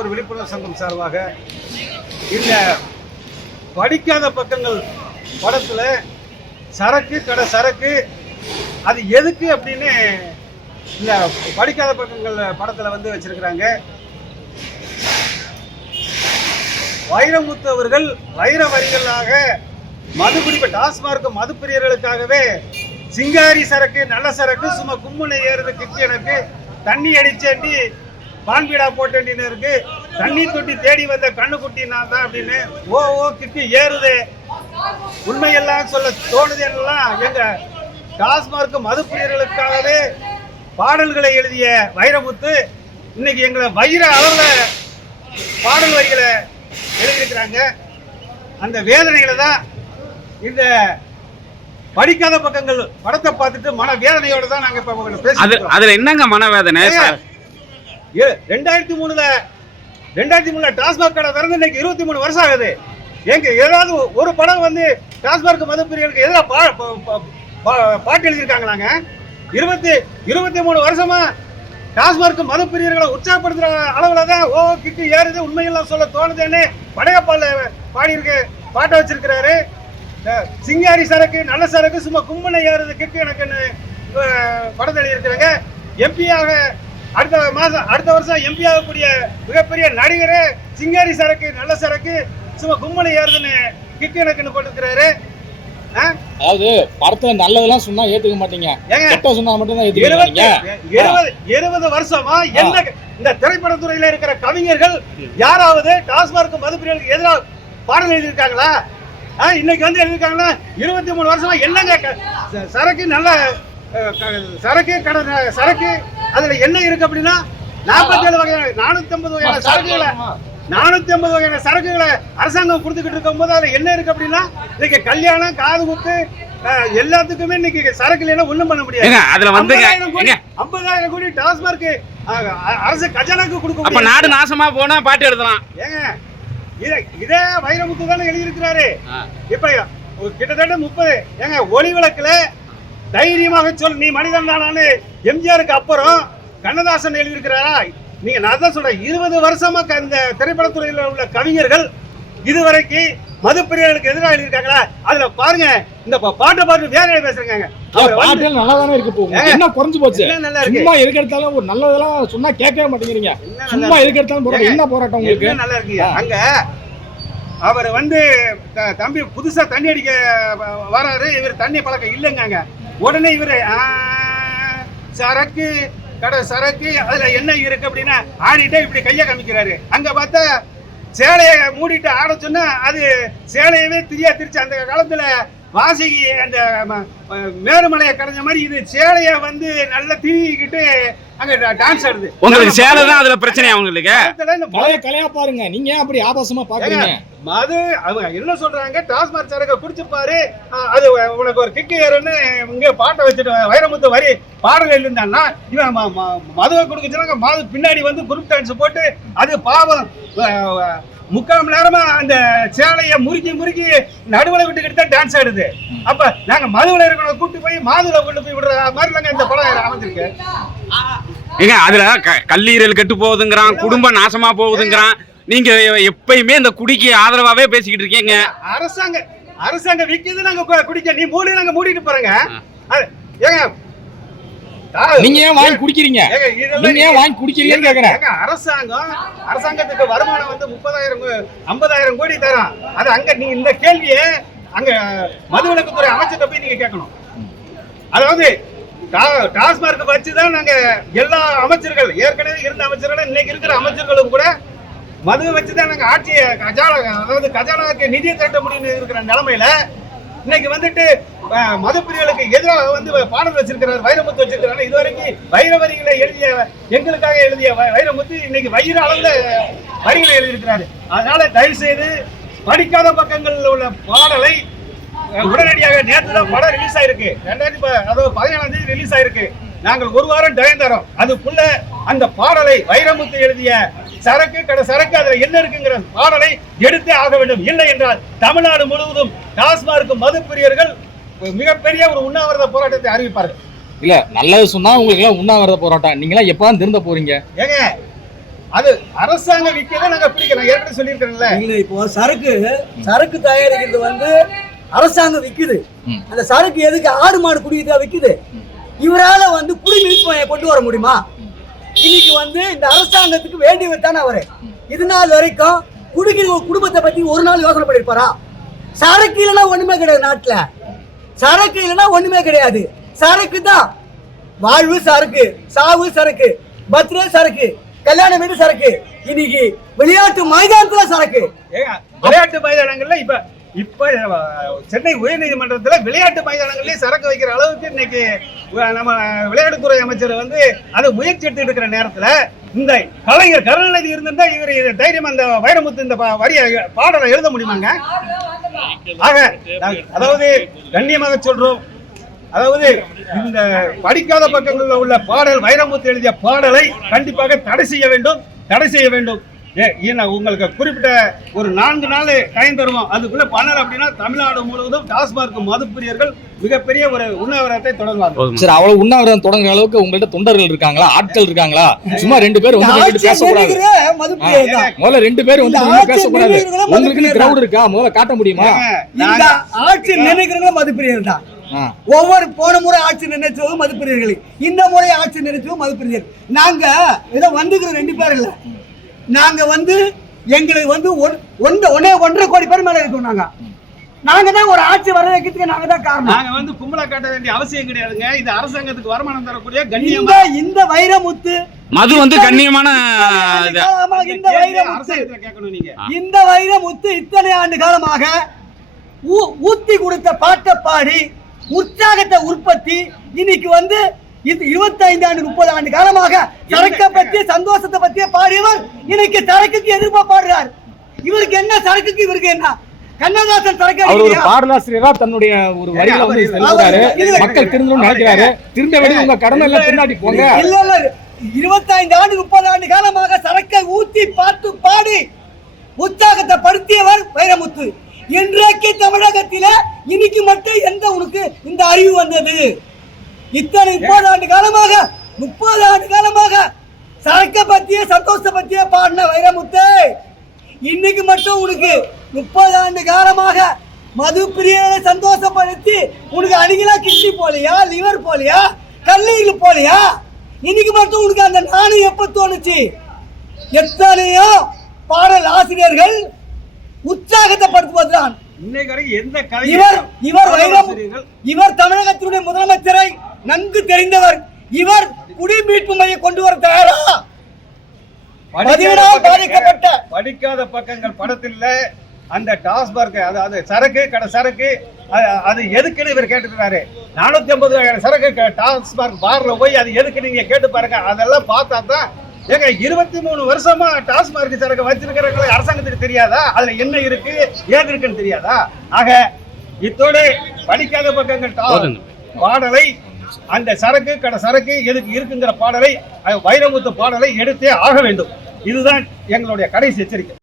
ஒரு விழிப்புணர்வு சங்கம் சார்பாக இந்த படிக்காத பக்கங்கள் படத்துல சரக்கு கடை சரக்கு அது எதுக்கு அப்படின்னு இந்த படிக்காத பக்கங்கள் படத்துல வந்து வச்சிருக்கிறாங்க. வைரமுத்து அவர்கள் வைர வரிகளாக மதுகுடிப்பு டாஸ்மார்க் மதுப்பிரியர்களுக்காகவே சிங்காரி சரக்கு நல்ல சரக்கு சும்மா கும்முனை ஏறுது கிக்கு எனக்கு தண்ணி அடிச்சேண்டி பான்பீடா போட்டேன்னு இருக்கு தண்ணி தொட்டி தேடி வந்த கண்ணுக்குட்டி நான் தான் அப்படின்னு ஓ கிக்கு ஏறுது உண்மையெல்லாம் சொல்ல தோணுது எல்லாம் எங்க டாஸ்மார்க் மதுப்பிரியர்களுக்காகவே பாடல்களை எழுதிய வைரமுத்து இன்னைக்கு எங்களை வைர அளவுல பாடல் வரிகளை எழுதியிருக்கிறாங்க. அந்த வேதனைகளை தான் இந்த படிக்காத பக்கங்கள் படத்தை பார்த்துட்டு மன வேதனையோட தான் நாங்க இப்ப பேசுறோம். அதுல என்னங்க மனவேதனை? 2003 டாஸ்மாக் கடை திறந்து இன்னைக்கு 23 வருஷம் ஆகுது. எங்க ஏதாவது ஒரு படம் வந்து டாஸ்மாக் மதுப்பிரியர்களுக்கு எதிராக பாட்டு எழுதியிருக்காங்களாங்க? 23 வருஷமா டாஸ்மார்க் மதுப்பிரியர்களை உற்சாகப்படுத்துற அளவுல தான் ஓ கிக்கு ஏறுது உண்மையெல்லாம் சொல்ல தோணுதுன்னு படையப்பால பாடியிருக்கு பாட்டை வச்சிருக்கிறாரு. சிங்காரி சரக்கு நல்ல சரக்கு சும்மா கும்பனை ஏறுது கிக்கு எனக்குன்னு படத்தை எழுதியிருக்கிறாங்க. எம்பியாக அடுத்த வருஷம் எம்பி ஆகக்கூடிய மிகப்பெரிய நடிகரே சிங்காரி சரக்கு நல்ல சரக்கு சும்மா கும்பனை ஏறுதுன்னு கிக்கு எனக்குன்னு போட்டுருக்கிறாரு. அதாவது படத்துல நல்லதெல்லாம் சொன்னா ஏத்துக்க மாட்டீங்க, கெட்ட சொன்னா மட்டும் தான் ஏத்துக்கிறீங்க. 20 வருஷமா என்ன இந்த திரைப்படத்துறையில இருக்கிற கவிஞர்கள் யாராவது டாஸ்மார்க் மதுப்பிரியர்களுக்கு எதிராக பாடல் எழுதியிருக்காங்களா? இன்னைக்கு வந்து எழுதியிருக்காங்களா? 23 வருஷமா என்னங்க சரக்கு நல்ல சரக்கு கடை சரக்கு அதுல என்ன இருக்கு அப்படின்னா 47 வகையான 450 வகையான சரக்குகளை 450 வகையான சரக்குகளை அரசாங்கம் கொடுத்துக்கிட்டு இருக்கும் போது அதுல என்ன இருக்கு அப்படின்னா இன்னைக்கு கல்யாணம் காது குத்து எல்லாத்துக்குமே இன்னைக்கு சரக்கு இல்லைன்னா ஒண்ணும் பண்ண முடியாது. அதுல வந்து 50,000 கோடி டாஸ்மார்க் அரசு கஜானாக்கு கொடுக்கும். அப்ப நாடு நாசமா போனா பாட்டு எழுதலாம். ஏங்க இதே வைரமுத்து தானே எழுதியிருக்கிறாரு. இப்ப கிட்டத்தட்ட 30 ஏங்க ஒளி விளக்குல தைரியமாக சொல் நீ மனிதன் தானான்னு எம்ஜிஆருக்கு அப்புறம் கண்ணதாசன் எழுதியிருக்கிறாரா? நீங்க நான் தான் சொல்றேன் 20 வருஷமா இந்த திரைப்படத்துறையில் உள்ள கவிஞர்கள் இதுவரைக்கும் மதுப்பிரியர்களுக்கு எதிராக எழுதியிருக்காங்களா? அதுல பாருங்க இந்த பாட்டை பார்த்து வேற பேசுறாங்க. பாட்டு நல்லா தானே இருக்கு, போகுது என்ன குறைஞ்சு போச்சு? சும்மா எதுக்கெடுத்தாலும் ஒரு நல்லதெல்லாம் சொன்னா கேட்கவே மாட்டேங்கிறீங்க. சும்மா எதுக்கெடுத்தாலும் என்ன போராட்டம் உங்களுக்கு? நல்லா இருக்கு. அங்க அவர் வந்து தம்பி புதுசா தண்ணி அடிக்க வராரு, இவர் தண்ணி பழக்கம் இல்லைங்க. உடனே இவரு சரக்கு கடை சரக்கு அதுல என்ன இருக்கு அப்படின்னா ஆடிட்டே இப்படி கைய காமிக்கிறாரு. அங்க பார்த்தா சேலையை மூடிட்டு ஆட சொன்னா அது சேலையவே திரிச்சு அந்த காலத்துல வாசிக்கு அந்த மேருமலையை கடைஞ்ச மாதிரி இது சேலைய வந்து நல்லா திரிக்கிட்டு அங்க டான்ஸ் ஆடுது. உங்களுக்கு சேலை தான் அதுல பிரச்சனையா? உங்களுக்கு கலையா பாருங்க, நீங்க அப்படி ஆபாசமா பாக்குறீங்க. மது அவங்க என்ன சொல்றாங்க, டாஸ்மாக் சரக்க குடிச்சுப்பாரு அது உனக்கு ஒரு கிக்கு ஏறுன்னு இங்க பாட்டை வச்சுட்டு வைரமுத்து வரி பாடல் இருந்தான்னா இவன் மதுவை கொடுக்குச்சுன்னா மது பின்னாடி வந்து குரூப் டான்ஸ் போட்டு அது பாவம் 3/4 மணி நேரமா அந்த சேலையை முறுக்கி நடுவில் விட்டுக்கிட்டு தான் டான்ஸ் ஆடுது. அப்ப நாங்க மதுவில் இருக்கிற கூட்டு போய் மாதுளை கொண்டு போய் விடுற மாதிரி நாங்க இந்த படம் அமைஞ்சிருக்கு. ஏங்க அதுல கல்லீரல் கெட்டு போகுதுங்கிறான், குடும்பம் நாசமா போகுதுங்கிறான். நீங்க எப்பயுமே இந்த குடிக்கு ஆதரவாவே பேசிக்கிட்டு இருக்கீங்க. அரசாங்கம் விக்குது நாங்க குடிக்க நீ மூடி நாங்க மூடிட்டு போறேங்க. ஏங்க நீங்க ஏன் வாங்கி குடிக்கிறீங்க? நீங்க ஏன் வாங்கி குடிக்கிறீங்கன்னு கேக்குறேன். அரசாங்கத்துக்கு வருமானம் வந்து 50,000 கோடி தரும். அது அங்க நீங்க இந்த கேள்வியை அங்க மதுவிலக்குத்துறை அமைச்சர்கிட்ட போய் நீங்க கேட்கணும். அதாவது டாஸ்மார்க் வச்சுதான் நாங்க எல்லா அமைச்சர்கள் ஏற்கனவே இருந்த அமைச்சர்கள் இன்னைக்கு இருக்கிற அமைச்சர்களும் கூட மதுவை வச்சுதான் நாங்க ஆட்சியை கஜானாவுக்கு நிதியை திரட்ட முடியும்னு இருக்கிற நிலைமையில இன்னைக்கு வந்துட்டு மதுப்பிரியர்களுக்கு எதிராக வந்து பாடல் வச்சிருக்கிறார், வைரமுத்து வச்சிருக்கிறாரு. இதுவரைக்கும் வைர வரிகளை எழுதிய எங்களுக்காக எழுதிய வைரமுத்து இன்னைக்கு வைர அளவுல வரிகளை எழுதியிருக்கிறாரு. அதனால தயவு செய்து படிக்காத பக்கங்களில் உள்ள பாடலை உடனடியாக நேற்று தான் படம் ரிலீஸ் ஆயிருக்கு. 2017 ரிலீஸ் ஆயிருக்கு. நாங்கள் ஒரு வாரம் டைம் தரோம். அதுக்குள்ள அந்த பாடலை வைரமுத்து எழுதிய சரக்கு கடை சரக்கு அதுல என்ன இருக்குங்கிற பாடலை எடுத்தே ஆக வேண்டும். இல்லை என்றால் தமிழ்நாடு முழுவதும் டாஸ்மார்க் மதுப்பிரியர்கள் மிகப்பெரிய ஒரு உண்ணாவிரத போராட்டத்தை அறிவிப்பார்கள். இல்ல நல்லது சொன்னா உங்களுக்கு எல்லாம் உண்ணாவிரத போராட்டம். நீங்க எல்லாம் எப்பதான் திருந்த போறீங்க? ஏங்க அது அரசாங்கம் விற்கிறத நாங்க பிடிக்கிறோம். ஏற்கனவே சொல்லியிருக்கிறேன்ல. இல்ல இப்போ சரக்கு தயாரிக்கிறது வந்து அரசாங்கம் விக்குது. அந்த சரக்கு எதுக்கு ஆடு மாடு குடிக்கிறதா விக்குது? இவரால வந்து குடிமீட்பை கொண்டு வர முடியுமா? இன்னைக்கு வந்து இந்த அரசாங்கத்துக்கு வேண்டியவர் தானே அவரு. இது நாள் வரைக்கும் குடிக்கிற குடும்பத்தை பத்தி ஒரு நாள் யோசனை பண்ணிருப்பாரா? சரக்கு இல்லைன்னா ஒண்ணுமே கிடையாது நாட்டுல. சரக்கு இல்லைன்னா ஒண்ணுமே கிடையாது. சரக்கு தான் வாழ்வு, சரக்கு சாவு, சரக்கு பர்த்டே, சரக்கு கல்யாண வீடு, சரக்கு இன்னைக்கு விளையாட்டு மைதானத்துல சரக்கு. விளையாட்டு மைதானங்கள்ல இப்ப சென்னை உயர்நீதிமன்றத்துல விளையாட்டு மைதானங்களே சரக்கு வைக்கிற அளவுக்கு இன்னைக்கு நம்ம விளையாட்டுத்துறை அமைச்சர் வந்து அதை முயற்சி எடுத்துட்டு இருக்கிற நேரத்துல இந்த கலைஞர் கருணாநிதி இருந்திருந்தா இவர் தைரியம் அந்த வைரமுத்து இந்த வரிய பாடலை எழுத முடியுமாங்க? ஆக அதாவது கண்ணியமாக சொல்றோம், அதாவது இந்த படிக்காத பக்கங்களில் உள்ள பாடல், வைரமுத்து எழுதிய பாடலை கண்டிப்பாக தடை செய்ய வேண்டும். உங்களுக்கு குறிப்பிட்ட ஒரு 4 நாள் டைம் தருவோம். அதுக்குள்ள பண்ணல அப்படின்னா தமிழ்நாடு முழுவதும் டாஸ்மார்க் மதுப்பிரியர்கள் மிகப்பெரிய ஒரு உண்ணாவிரத்தை தொடங்குவாங்க. சரி, அவ்வளவு உண்ணாவிரதம் தொடங்குற அளவுக்கு உங்கள்ட்ட தொண்டர்கள் இருக்காங்களா, ஆட்கள் இருக்காங்களா? சும்மா 2 பேர் வந்து பேசக்கூடாது. முதல்ல 2 பேர் வந்து பேசக்கூடாது. உங்களுக்கு கிரவுட் இருக்கா? முதல்ல காட்ட முடியுமா? இந்த ஆட்சி நினைக்கிறவங்க மதுப்பிரியர் தான். ஒவ்வொரு போன முறை ஆட்சி நினைச்சவங்க மதுப்பிரியர்கள், இந்த முறை ஆட்சி நினைச்சவங்க மதுப்பிரியர். நாங்க ஏதோ வந்துக்கிற 2 பேர் இல்ல, நாங்க வந்து எங்களுக்கு வந்து 1.5 கோடி பேர் மேல இருக்கோம். நாங்க தான் ஒரு ஆட்சி வர வைக்கிறதுக்கு நாங்க தான் காரணம். நாங்க வந்து கும்பலா காட்ட வேண்டிய அவசியம் கிடையாதுங்க. இது அரசாங்கத்துக்கு வருமானம் தரக்கூடிய இந்த வைரமுத்து மது வந்து கண்ணியமான இந்த வைரமுத்து இத்தனை ஆண்டு காலமாக ஊத்தி கொடுத்த பாட்டை பாடி உற்சாகத்தை உற்பத்தி இன்னைக்கு வந்து 25 ஆண்டு 30 ஆண்டு காலமாக சரக்கை பத்தி சந்தோஷத்தை பத்தியே பாடியவர் இன்னைக்கு சரக்குக்கு எதிர்ப்பா பாடுறார். இவருக்கு என்ன சரக்குக்கு, இவருக்கு என்ன? கண்ணதாசன் சரக்கு ஒரு பாடலாசிரியரா தன்னுடைய ஒரு வரியில வந்து சொல்றாரு, மக்கள் திருந்தணும்னு நினைக்கிறாரு. திருந்த வேண்டிய உங்க கடமை எல்லாம் பின்னாடி போங்க. இல்ல 25 ஆண்டு 30 ஆண்டு காலமாக சரக்கை ஊத்தி பார்த்து பாடி உற்சாகத்தை படுத்தியவர் வைரமுத்து. இன்றைக்கு தமிழகத்தில இன்னைக்கு மட்டும் எந்த உனக்கு இந்த அறிவு வந்தது? இத்தனை 30 ஆண்டு காலமாக சரக்க பத்திய சந்தோஷ பத்திய பாடின வைரமுத்து இன்னைக்கு மட்டும் உனக்கு 30 ஆண்டு காலமாக மது பிரியரை சந்தோஷப்படுத்தி உனக்கு அணிகளா கிட்னி போலியா, லிவர் போலியா, கல்லீரல் போலியா? இன்னைக்கு மட்டும் உனக்கு அந்த நானும் எப்ப தோணுச்சு? எத்தனையோ பாடல் ஆசிரியர்கள் உற்சாகத்தை படுத்துவதுதான். இவர் தமிழகத்தினுடைய முதலமைச்சரை நன்கு தெரிந்தவர். இவர் குடிமீட்பு மையம் கொண்டு வர தயாரா? படிக்காத பக்கங்கள் படத்தில் அந்த டாஸ்மார்க், அதாவது சரக்கு கடை சரக்கு, அது எதுக்குன்னு இவர் கேட்டுக்கிறாரு. 450 சரக்கு டாஸ்மார்க் பார்ல போய் அது எதுக்கு நீங்க கேட்டு பாருங்க. அதெல்லாம் பார்த்தா தான் ஏங்க 23 வருஷமா டாஸ்மார்க் சரக்கு வச்சிருக்கிறவங்க அரசாங்கத்துக்கு தெரியாதா? அதுல என்ன இருக்கு ஏது இருக்குன்னு தெரியாதா? ஆக இத்தோட படிக்காத பக்கங்கள் பாடலை, அந்த சரக்கு கடை சரக்கு எதுக்கு இருக்குங்கிற பாடலை, வைரமுத்து பாடலை எடுத்தே ஆக வேண்டும். இதுதான் எங்களுடைய கடைசி எச்சரிக்கை.